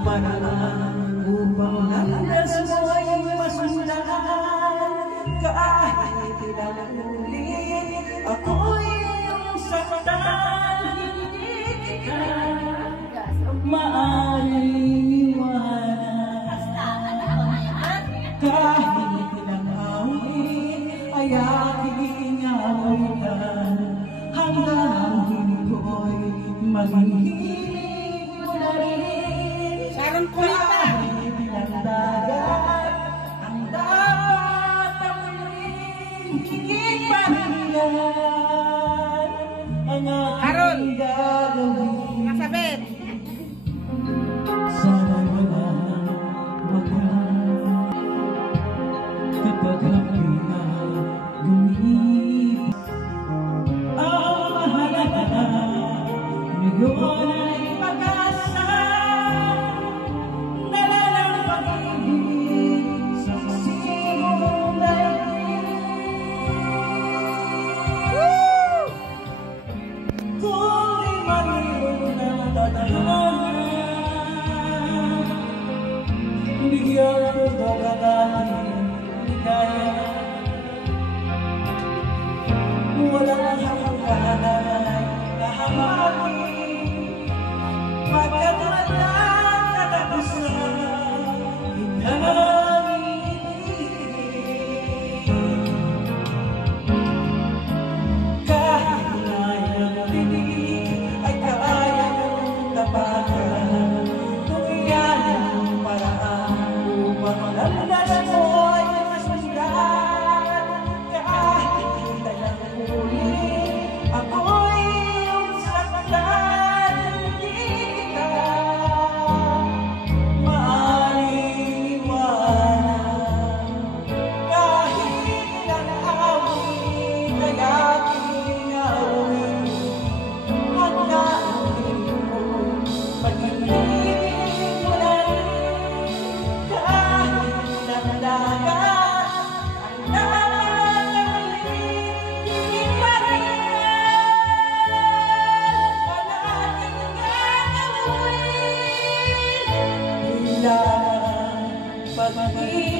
Paraan upang landas mo ay masundan. Kahit ilang ulit ako'y iyong saktan, hindi kita maaaring iwanan. Kahit ilang awit ay aking awitan, hanggang huli ko'y maghihiling mo na rin. Kahit ilang dagat ang dapat amunin, higit pa rin yan ang aking gagawin. Kasabit! Sana'y walang wakas kapag ako'y gumis. Ang mahalaga ngayon ay pag-asa, nalalang pag-ibig sa masimong daigdig. Kung di mayroon ng tadhana, bigyan ko ka natin ligaya. Walang hangganay na hamagin, pagkat walang katapusan, kahit ngayang tinig ay kaya mong tapakan. Kung yan ang paraan upang landas mo ay masundan. Kahit ilang ulit ako'y iyong saktan, hindi kita maaaring iwanan. Kahit ilang awit ay aking awit, hanggang huli ko'y maghihiling mo na rin. Kahit ilang dagat ang dapat amunin, higit pa rin ang aking gagawin. Ilang pag-ibig